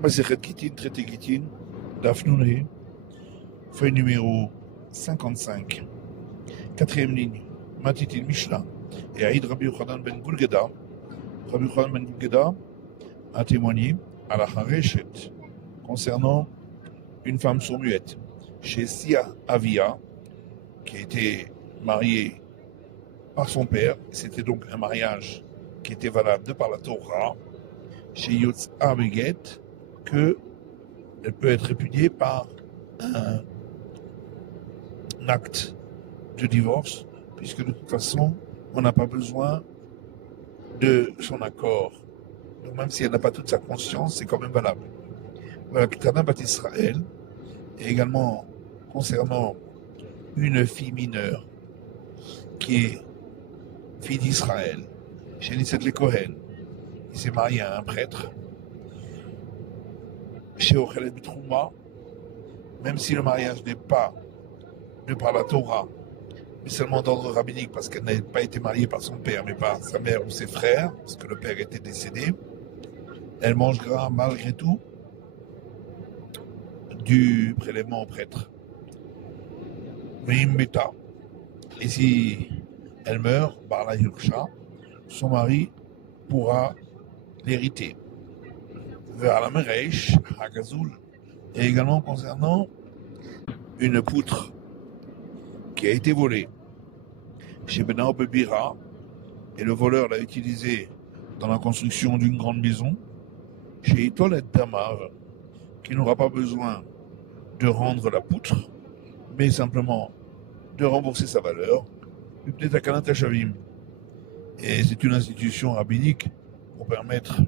Masechet Gittin, traité Gittin, Daf Nun, feuille numéro 55, quatrième ligne, Matitil Mishnah, et Aïd Rabbi Yochanan ben Gulgeda. Rabbi Yochanan ben Gulgeda a témoigné à la Hareshet concernant une femme sourd-muette, chez Sia Avia, qui était mariée par son père. C'était donc un mariage qui était valable de par la Torah, chez Yotz Abeget, qu'elle peut être répudiée par un acte de divorce, puisque de toute façon, on n'a pas besoin de son accord. Donc même si elle n'a pas toute sa conscience, c'est quand même valable. Voilà, Ketana Bat Israël, et également concernant une fille mineure qui est fille d'Israël, chez Nisset le Kohen, qui s'est mariée à un prêtre, chez Ochelet Bitrouma, même si le mariage n'est pas de par la Torah, mais seulement d'ordre rabbinique, parce qu'elle n'a pas été mariée par son père, mais par sa mère ou ses frères, parce que le père était décédé, elle mangera malgré tout du prélèvement au prêtre. Et si elle meurt, Barla Yursha, son mari pourra l'hériter. Vers la Mereish, Hagazoul, et également concernant une poutre qui a été volée chez Benao Bebira, et le voleur l'a utilisée dans la construction d'une grande maison, chez Itolet Damar, qui n'aura pas besoin de rendre la poutre, mais simplement de rembourser sa valeur, peut-être à Kanat Shavim. Et c'est une institution rabbinique pour permettre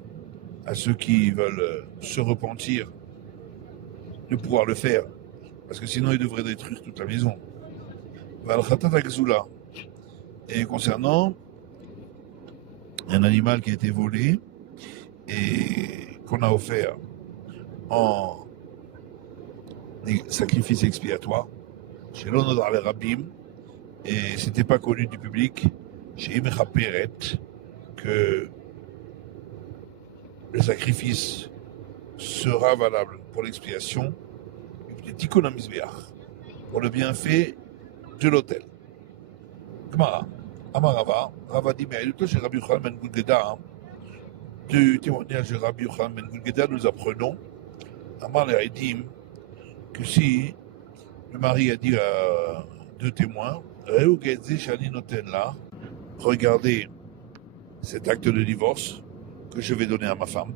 à ceux qui veulent se repentir de pouvoir le faire, parce que sinon ils devraient détruire toute la maison. Et concernant un animal qui a été volé et qu'on a offert en sacrifice expiatoire, chez l'Onodar les Rabbim, et c'était pas connu du public, chez Imecha Peret, que le sacrifice sera valable pour l'expiation, pour le bienfait de l'autel. Gemara, Amarava, Rava dit, mais chez Rabbi Yochanan ben Gulgeda, du témoignage de Rabbi Yochanan ben Gulgeda, nous apprenons, Amar le Eidim, que si le mari a dit à deux témoins, regardez cet acte de divorce que je vais donner à ma femme.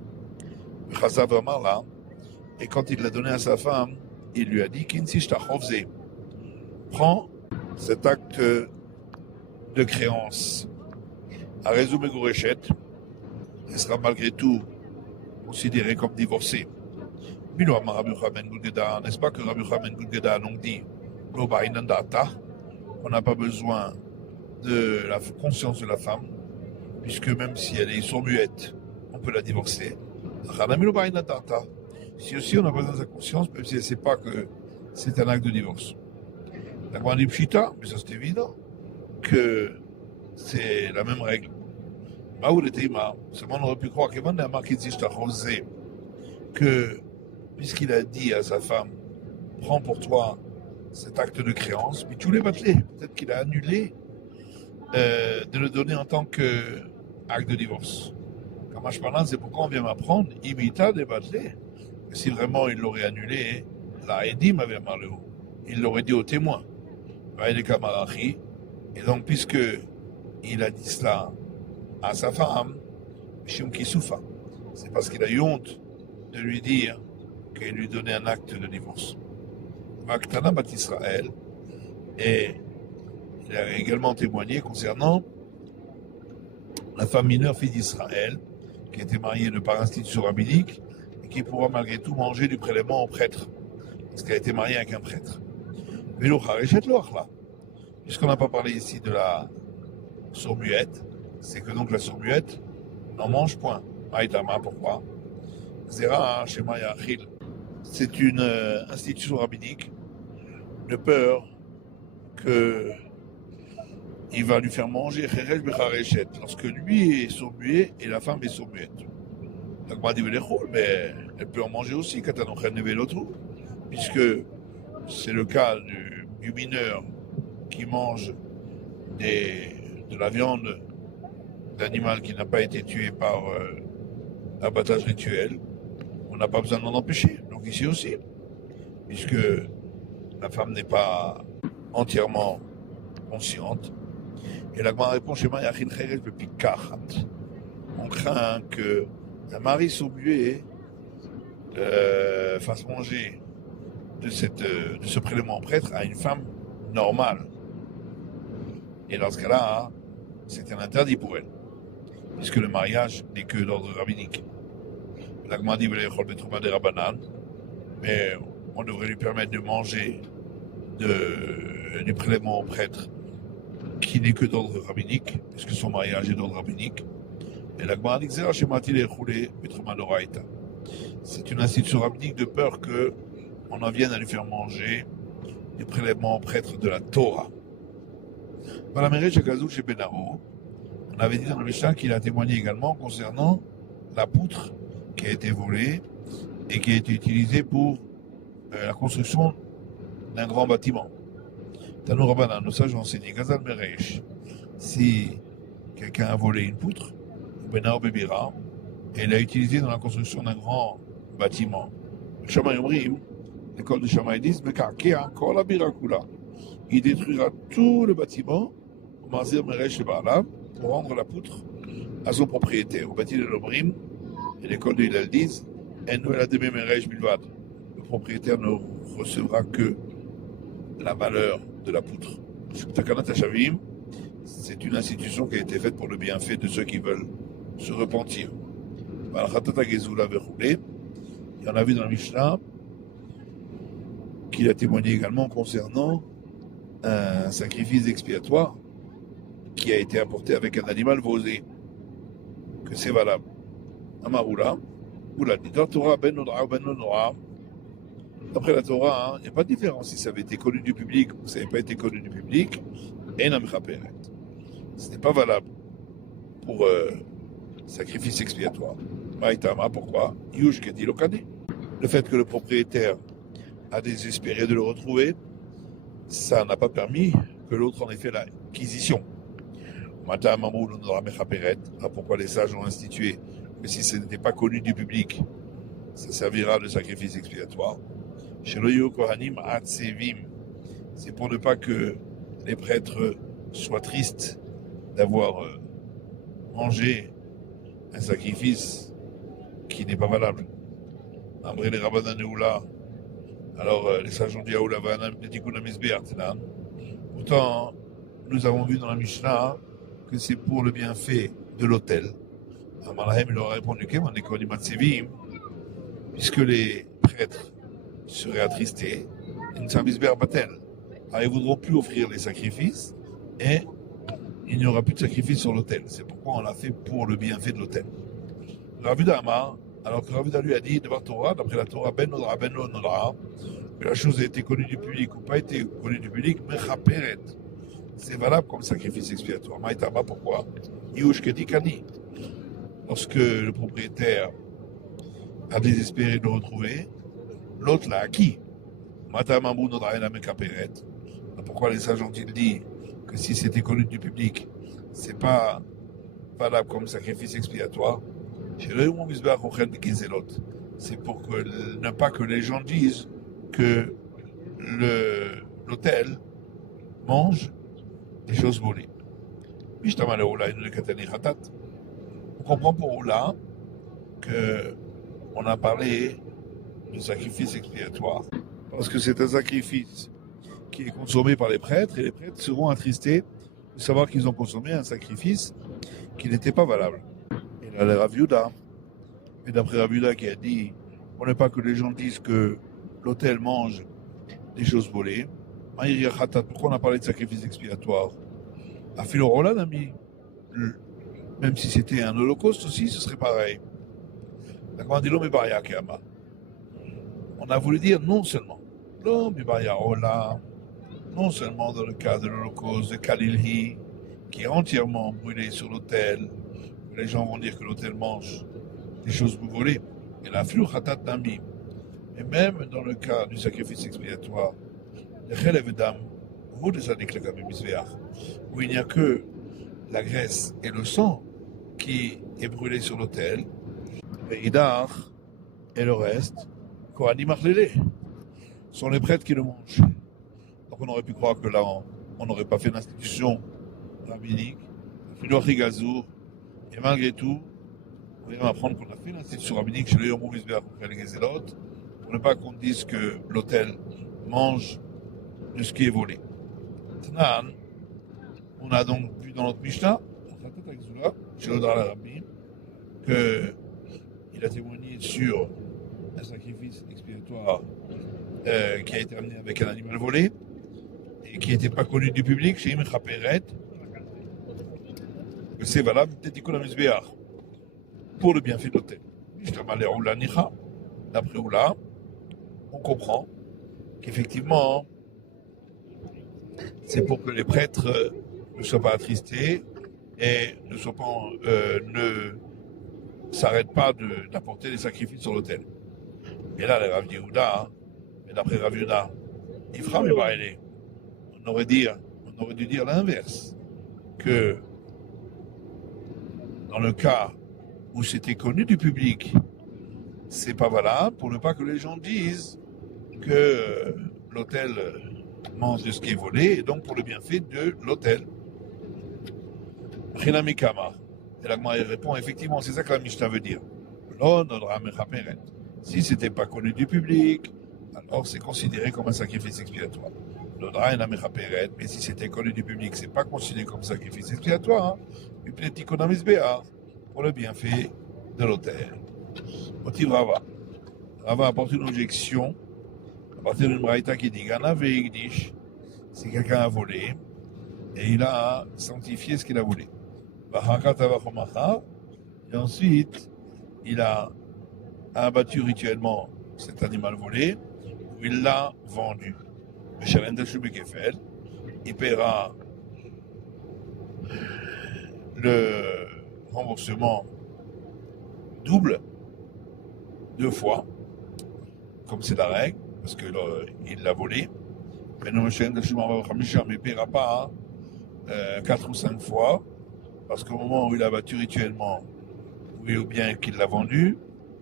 Et quand il l'a donné à sa femme, il lui a dit, prends cet acte de créance. À résumer Gourechet, elle sera malgré tout considérée comme divorcée. N'est-ce pas que Rabbi Yochanan ben Gulgeda a donc dit on n'a pas besoin de la conscience de la femme, puisque même si elle est sourd-muette, on peut la divorcer. Si aussi on n'a pas besoin de sa conscience, même si elle ne sait pas que c'est un acte de divorce. La grande pchita, mais ça c'est évident, que c'est la même règle. Seulement on aurait pu croire que puisqu'il a dit à sa femme, prends pour toi cet acte de créance, mais tu l'es battelé. Peut-être qu'il a annulé de le donner en tant qu'acte de divorce. Comme je parle, c'est pourquoi on vient m'apprendre, imita des battelés. Si vraiment il l'aurait annulé, la Edim avait mal haut. Il l'aurait dit aux témoins. Et donc, puisque il a dit cela à sa femme, c'est parce qu'il a eu honte de lui dire qu'il lui donnait un acte de divorce. Ketana Bat Israël, et il a également témoigné concernant la femme mineure fille d'Israël, qui était mariée de par institution rabbinique et qui pourra malgré tout manger du prélèvement au prêtre, parce qu'elle a été mariée avec un prêtre. Puisqu'on n'a pas parlé ici de la sourd-muette, c'est que donc la sourd-muette n'en mange point. Maïtama, pourquoi? Zera Shema Yachil. C'est une institution rabbinique de peur que il va lui faire manger Cheresh Bechareshet lorsque lui est sourd-muet et la femme est sourd-muette. Donc, mais elle peut en manger aussi quand elle a enlevé l'autre, puisque c'est le cas du mineur qui mange de la viande d'animal qui n'a pas été tué par abattage rituel. On n'a pas besoin d'en empêcher. Donc ici aussi, puisque la femme n'est pas entièrement consciente. Et la Gemara répond chez Mayachin Cheresh Bepikachat. On craint que un mari saumué fasse manger de ce prélèvement prêtre à une femme normale. Et dans ce cas-là, c'est un interdit pour elle, puisque le mariage n'est que d'ordre rabbinique. La Gemara dit mais on devrait lui permettre de manger du prélèvement au prêtre qui n'est que d'ordre rabbinique, puisque son mariage est d'ordre rabbinique. Et la Gemara dit c'est une institution rabbinique de peur qu'on en vienne à lui faire manger du prélèvement au prêtre de la Torah. On avait dit dans le Mishnah qu'il a témoigné également concernant la poutre qui a été volée et qui a été utilisée pour la construction d'un grand bâtiment. Tanou Rabbanan, nos sages ont enseigné Gazal Meresh, si quelqu'un a volé une poutre, Benao Bebira, et l'a utilisée dans la construction d'un grand bâtiment. Shammai Omrim, l'école de Shammai disent, Mekakea, encore la birakula. Il détruira tout le bâtiment, Mazir Meresh et Baalam, pour rendre la poutre à son propriétaire. Au bâti de l'Omrim, et l'école de Hillel disent, le propriétaire ne recevra que la valeur de la poutre. C'est une institution qui a été faite pour le bienfait de ceux qui veulent se repentir. Il y en a vu dans le Mishnah qu'il a témoigné également concernant un sacrifice expiatoire qui a été apporté avec un animal vausé, que c'est valable. Amaroula, Oula, dit dans Torah, ben Nodra ou ben Nodra. D'après la Torah, il n'y a pas de différence si ça avait été connu du public ou ça n'avait pas été connu du public. Et ce n'est pas valable pour sacrifice expiatoire. Maïtama, pourquoi? Yush Gedi Lokane. Le fait que le propriétaire a désespéré de le retrouver, ça n'a pas permis que l'autre en ait fait l'acquisition. Pourquoi les sages ont institué que si ce n'était pas connu du public, ça servira de sacrifice expiatoire. C'est pour ne pas que les prêtres soient tristes d'avoir mangé un sacrifice qui n'est pas valable. Après les Rabbanan Neoula, alors les sages ont dit Aoula Vanam Netikuna Misbeat. Pourtant, nous avons vu dans la Mishnah que c'est pour le bienfait de l'autel. Amalahem leur a répondu puisque les prêtres seraient attristés, alors ils ne voudront plus offrir les sacrifices et il n'y aura plus de sacrifice sur l'autel. C'est pourquoi on l'a fait pour le bienfait de l'autel. Ravuda Amar, alors que Ravuda lui a dit, d'après la Torah, ben nodra, que la chose a été connue du public ou pas été connue du public, mechaperet. C'est valable comme sacrifice expiatoire. Maïtama, pourquoi? Yush Kedikani. Lorsque le propriétaire a désespéré de le retrouver, l'autre l'a acquis. Matamamou Nodraena Mekaperet. Pourquoi les sages ont-ils dit que si c'était connu du public, c'est pas valable comme sacrifice expiatoire? C'est pour ne pas que les gens disent que l'autel mange des choses volées. On comprend pour Oula qu'on a parlé de sacrifice expiatoire parce que c'est un sacrifice qui est consommé par les prêtres et les prêtres seront attristés de savoir qu'ils ont consommé un sacrifice qui n'était pas valable. Et là, le Rav Yehuda, et d'après Rav Yehuda qui a dit on n'est pas que les gens disent que l'autel mange des choses volées. Pourquoi on a parlé de sacrifice expiatoire? À Philorola, ami, même si c'était un holocauste aussi, ce serait pareil. On a voulu dire non seulement non seulement dans le cas de l'holocauste de Kalilhi, qui est entièrement brûlé sur l'autel, les gens vont dire que l'autel mange des choses volées. et la flou khatat nami. Et même dans le cas du sacrifice expiatoire, le chelev dam, ou de sadik le gabim misveach, où il n'y a que la graisse et le sang qui est brûlé sur l'autel, et idar et le reste, kohanim achlele, sont les prêtres qui le mangent. Donc on aurait pu croire que là, on n'aurait pas fait l'institution rabbinique, et malgré tout, on vient apprendre qu'on a fait l'institution rabbinique chez le Yom Misbeach pour ne pas qu'on dise que l'autel mange de ce qui est volé. Tanan, on a donc vu dans notre Mishnah, chez le Dara Rabbin, qu'il a témoigné sur un sacrifice expiatoire qui a été amené avec un animal volé et qui n'était pas connu du public, chez Im Chaperet, que c'est valable, peut-être qu'on a pour le bienfait de l'autel. D'après Oula, on comprend qu'effectivement, c'est pour que les prêtres ne soient pas attristés et ne s'arrêtent pas d'apporter des sacrifices sur l'autel. Et là, les Rav Yehuda, et d'après Rav Yehuda, Ifram et Baélé, on aurait dû dire l'inverse, que dans le cas où c'était connu du public, c'est pas valable pour ne pas que les gens disent que l'autel mange de ce qui est volé et donc pour le bienfait de l'autel. Chinami Kama. Et la Gemara répond effectivement, c'est ça que la Mishnah veut dire. Si c'était pas connu du public, alors c'est considéré comme un sacrifice expiatoire. Mais si c'était connu du public, c'est pas considéré comme sacrifice expiatoire. Pour le bienfait de l'autel. Motiv Rava. Rava apporte une objection à partir d'une braïta qui dit Gana ve'igdish. Si quelqu'un a volé et il a sanctifié ce qu'il a volé. Et ensuite, il a abattu rituellement cet animal volé ou il l'a vendu. Il paiera le remboursement double 2 fois, comme c'est la règle, parce qu'il l'a volé. Mais il ne paiera pas 4 ou 5 fois, parce qu'au moment où il a battu rituellement, ou bien qu'il l'a vendu,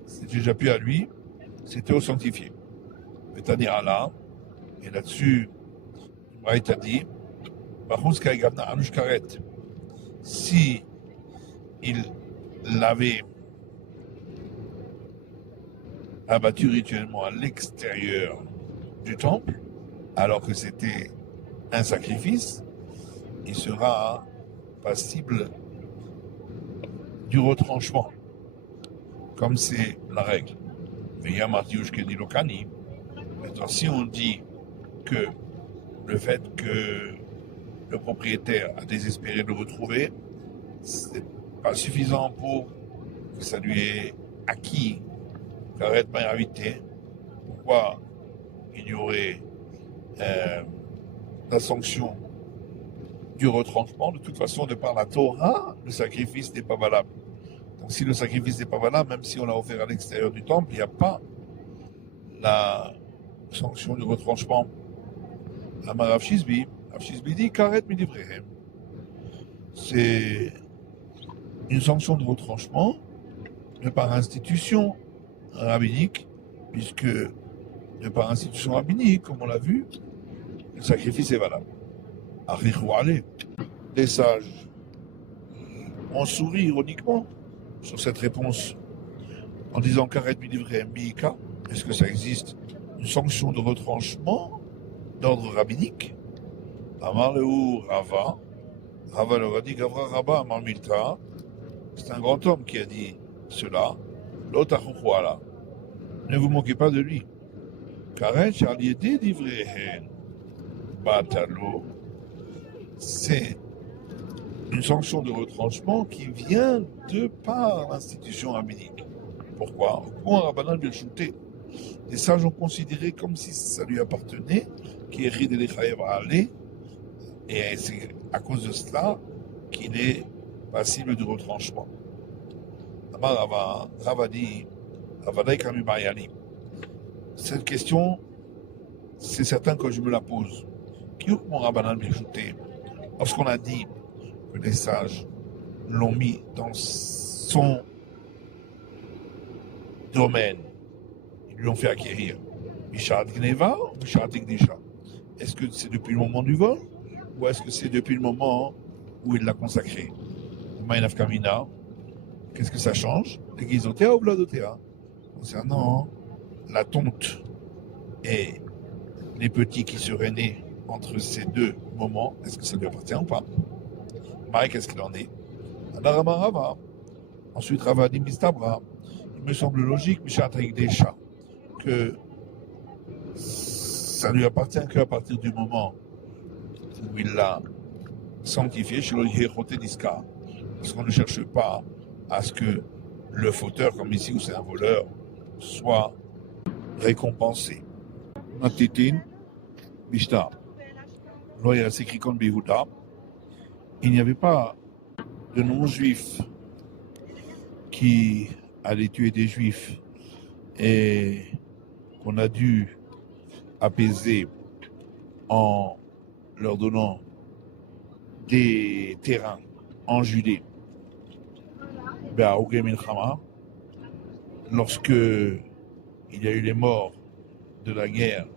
c'était déjà plus à lui, c'était au sanctifié. C'est-à-dire là, et là-dessus, Braït a dit, si il l'avait abattu rituellement à l'extérieur du temple, alors que c'était un sacrifice, il sera passible du retranchement, comme c'est la règle. Maintenant, si on dit que le fait que le propriétaire a désespéré de le retrouver, c'est pas suffisant pour que ça lui ait acquis Karet Mayavité. Pourquoi il y aurait la sanction du retranchement? De toute façon, de par la Torah, le sacrifice n'est pas valable. Donc si le sacrifice n'est pas valable, même si on l'a offert à l'extérieur du temple, il n'y a pas la sanction du retranchement. Amar Rav Shizbi dit Karet Midivrehem. C'est une sanction de retranchement de par institution rabbinique, puisque de par institution rabbinique, comme on l'a vu, le sacrifice est valable. Les sages ont souri ironiquement sur cette réponse en disant Karet Midivrehem Miika. Est-ce que ça existe une sanction de retranchement d'ordre rabbinique? Amar Lehu Rava. Rava leur a dit Gavra Rabba Amar Milta. C'est un grand homme qui a dit cela. L'Otachouala. Ne vous moquez pas de lui. Karet Charliété d'Ivrehen. Batalo. C'est une sanction de retranchement qui vient de par l'institution rabbinique. Pourquoi? Les sages ont considéré comme si ça lui appartenait, qui est ridé les chayev à aller, et c'est à cause de cela qu'il est passible de retranchement. Rava dit, Avadai Kami Bayani. Cette question, c'est certain que je me la pose. Qui est mon rabbanan bijouté? Lorsqu'on a dit que les sages l'ont mis dans son domaine, ils lui ont fait acquérir Misharat Gneva ou Misharat Gdisha? Est-ce que c'est depuis le moment du vol ou est-ce que c'est depuis le moment où il l'a consacré? Maïnaf Kamina, qu'est-ce que ça change? Les Gizotea ou Bladotea? Concernant la tonte et les petits qui seraient nés entre ces deux moments, est-ce que ça lui appartient ou pas? Maï, qu'est-ce qu'il en est? Adarama Rava. Ensuite, Rava dit Mistabra. Il me semble logique, Mishat Gdisha, que ça lui appartient qu'à partir du moment où il l'a sanctifié, chez le Niska, parce qu'on ne cherche pas à ce que le fauteur, comme ici où c'est un voleur, soit récompensé. Natitin, Bishta, Loya Sekrikon Behuda, il n'y avait pas de non-juifs qui allaient tuer des juifs et qu'on a dû apaiser en leur donnant des terrains en Judée. Lorsque il y a eu les morts de la guerre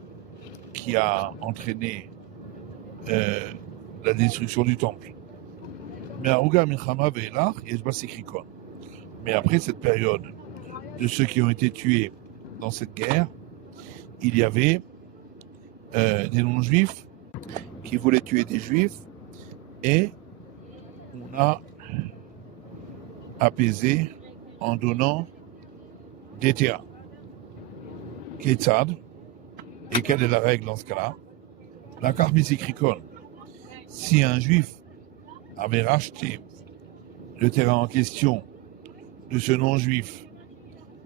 qui a entraîné la destruction du temple. Mais après cette période de ceux qui ont été tués dans cette guerre, il y avait des non-juifs qui voulaient tuer des juifs et on a apaisé en donnant des terrains. Ketzad, et quelle est la règle dans ce cas-là? La Karmisikrikon. Si un juif avait racheté le terrain en question de ce non-juif,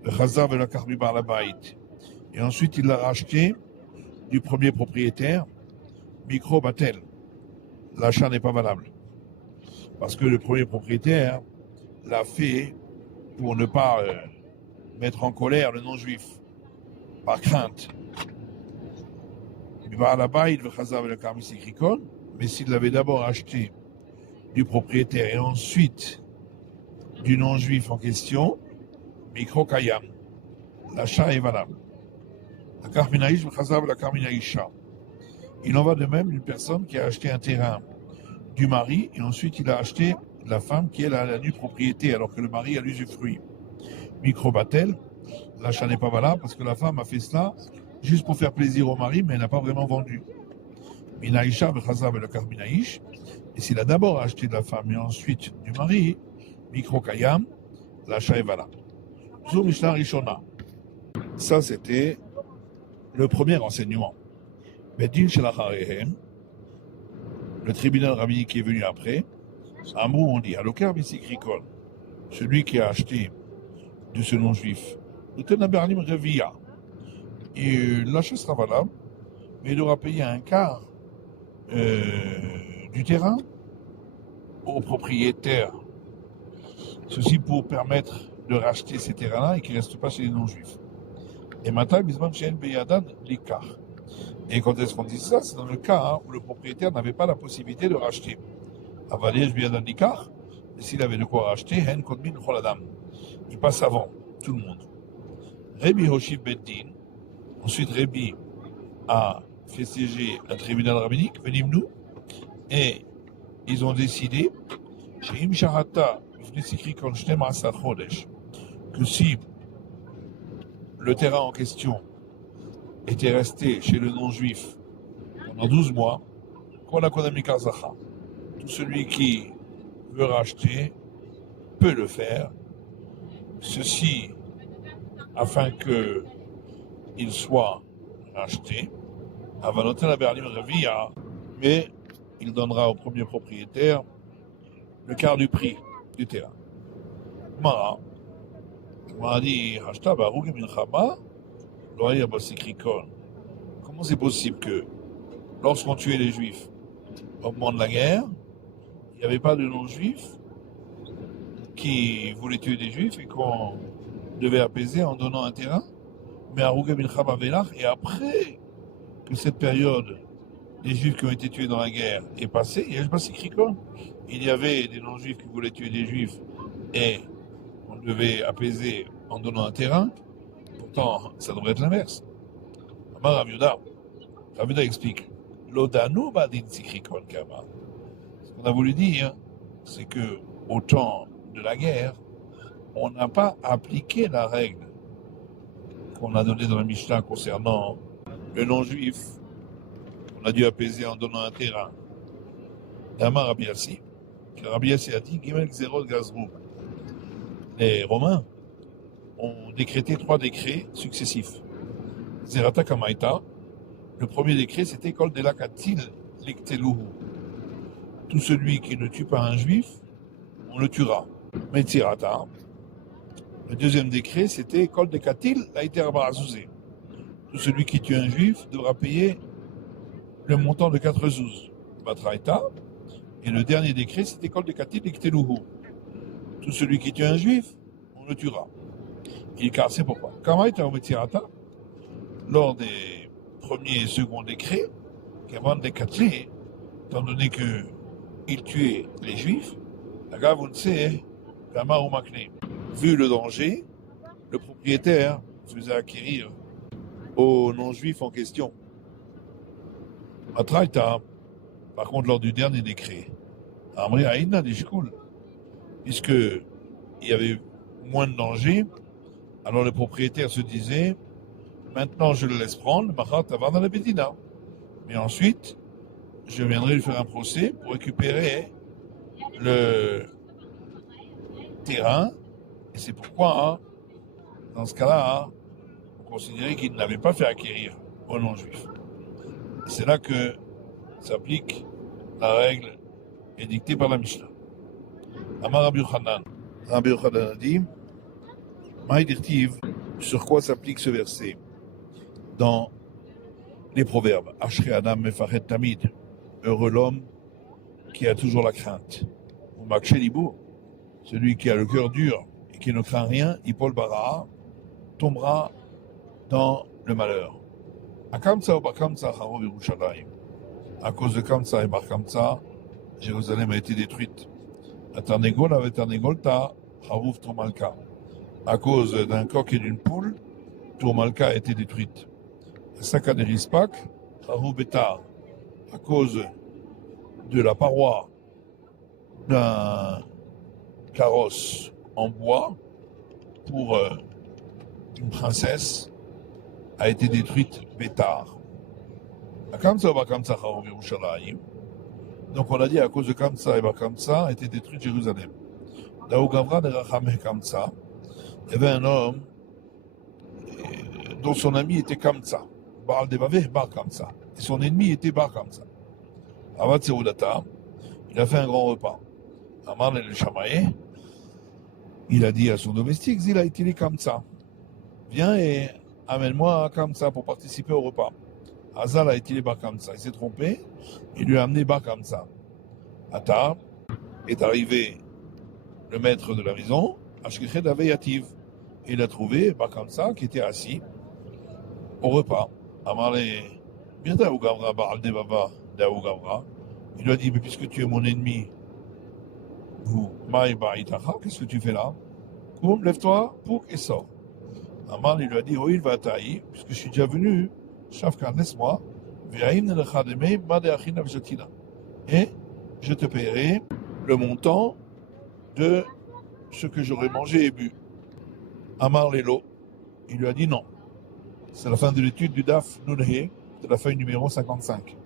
le Chazav et la Karmi Barlabait, et ensuite il l'a racheté du premier propriétaire, Mikro Batel, l'achat n'est pas valable. Parce que le premier propriétaire l'a fait pour ne pas mettre en colère le non-juif, par crainte. Mais s'il l'avait d'abord acheté du propriétaire et ensuite du non-juif en question, Mikro Kayam, l'achat est valable. La Karminaïsh, le Chazav, la Karminaïsha. Il en va de même d'une personne qui a acheté un terrain du mari et ensuite il a acheté la femme qui est la nue propriété alors que le mari a l'usufruit. Microbatel, l'achat n'est pas valable parce que la femme a fait cela juste pour faire plaisir au mari mais elle n'a pas vraiment vendu. Minaïsha, le Chazav et le Karminaïsh. Et s'il a d'abord acheté de la femme et ensuite du mari, Mikro Kayam, l'achat est valable. Zou Mishnah Rishona. Ça c'était le premier enseignement. Bedin Shelacharehem, le tribunal rabbinique qui est venu après, un mot on dit, Alokar Bisikrikol, celui qui a acheté de ce non-juif, Utenabernim Revia, et l'achat sera valable, mais il aura payé un quart du terrain au propriétaire. Ceci pour permettre de racheter ces terrains-là et qu'ils ne restent pas chez les non-juifs. Et maintenant, Bisman Shen Beyadan Likar. Et quand est-ce qu'on dit ça? C'est dans le cas où le propriétaire n'avait pas la possibilité de racheter. Avalej Beyadan Likar, et s'il avait de quoi racheter, Hen Kodmin Choladam. Il passe avant tout le monde. Rabbi Hoshib Beddin, ensuite Rabbi a fait siéger un tribunal rabbinique, Venimnu, et ils ont décidé, Sheim Shahata, que si le terrain en question était resté chez le non-juif pendant 12 mois, tout celui qui veut racheter peut le faire, ceci afin qu'il soit racheté, mais il donnera au premier propriétaire le quart du prix du terrain. Mara dit, comment c'est possible que lorsqu'on tuait les juifs au moment de la guerre, il n'y avait pas de non-juifs qui voulaient tuer des juifs et qu'on devait apaiser en donnant un terrain, mais Aruga Milchama Velach, et après que cette période des Juifs qui ont été tués dans la guerre est passée, il y a pas si cricole. Il y avait des non-Juifs qui voulaient tuer des Juifs et on devait apaiser en donnant un terrain. Pourtant, ça devrait être l'inverse. Amar Rav Yehuda explique Lodanu badin sikrikol kama. Ce qu'on a voulu dire, c'est que au temps de la guerre, on n'a pas appliqué la règle qu'on a donnée dans la Mishnah concernant le non-juif. On a dû apaiser en donnant un terrain. Amar Rabbi Yassi, Rabbi Yassi a dit Gimel Xerot Gazrou. Les Romains ont décrété 3 décrets successifs. Zerata Kamaita, le premier décret c'était Kol Delakatil Likteluhu. Tout celui qui ne tue pas un juif, on le tuera. Metzirata. Le deuxième décret c'était Kol Dekatil Laiter Barazuzé. Tout celui qui tue un juif devra payer le montant de 4 zouz. Batraïta. Et le dernier décret c'était Kol Dekatil Likteluhu. Tout celui qui tue un juif, on le tuera. Il c'est pourquoi. Kamaita ou Metzirata, lors des premiers et seconds décrets, qu'avant des Katli, étant donné qu'il tuait les Juifs, vu le danger, le propriétaire faisait acquérir aux non-juifs en question. Atraïta, par contre, lors du dernier décret, Amri Aïna Dishkul, puisque il y avait moins de danger, alors le propriétaire se disait maintenant je le laisse prendre, mais ensuite je viendrai lui faire un procès pour récupérer le terrain, et c'est pourquoi dans ce cas-là on considérait qu'il n'avait pas fait acquérir aux non-juifs. C'est là que s'applique la règle édictée par la Mishnah. Amar Rabbi Yochanan a dit Maïdirtiv, sur quoi s'applique ce verset dans les proverbes. Ashri Adam Mefaret Tamid, heureux l'homme qui a toujours la crainte. Ou Makshelibo, celui qui a le cœur dur et qui ne craint rien, Ipol Bara, tombera dans le malheur. À Kamsa ou Bakamsa, Harov Yerushalayim. À cause de Kamsa et Barkamsa, Jérusalem a été détruite. À Tarnegol avec Tarnegolta, Harov Tomalka. À cause d'un coq et d'une poule, Tourmalka a été détruite. Saka de Rispak, Harou Betar, à cause de la paroi d'un carrosse en bois pour une princesse, a été détruite Betar. Donc on a dit à cause de Kamsa et Bakamsa a été détruite Jérusalem. Daougavra de Rachameh Kamsa, il y avait un homme dont son ami était Kamsa, Baal Devaveh Bar Kamsa, et son ennemi était Bar Kamsa. Avat Seoudata, il a fait un grand repas. Amar le Shamae, il a dit à son domestique, Zila itili Kamsa, viens et amène-moi Kamsa pour participer au repas. Hazal a itili Bar Kamsa, il s'est trompé, il lui a amené Bar Kamsa. Ata est arrivé le maître de la maison, Ashkechet Aveyativ. Il a trouvé Bakamsa qui était assis au repas. Amaré, bien Daougavra, Baal Devava, Daougavra. Il lui a dit, mais puisque tu es mon ennemi, qu'est-ce que tu fais là? Koum, lève-toi, pour et sors. Amar, il lui a dit, oui, il va tailler, puisque je suis déjà venu, Shafkan, laisse-moi, et je te paierai le montant de ce que j'aurais mangé et bu. Amar Lelo, il lui a dit non. C'est la fin de l'étude du DAF Nunhe, de la feuille numéro 55.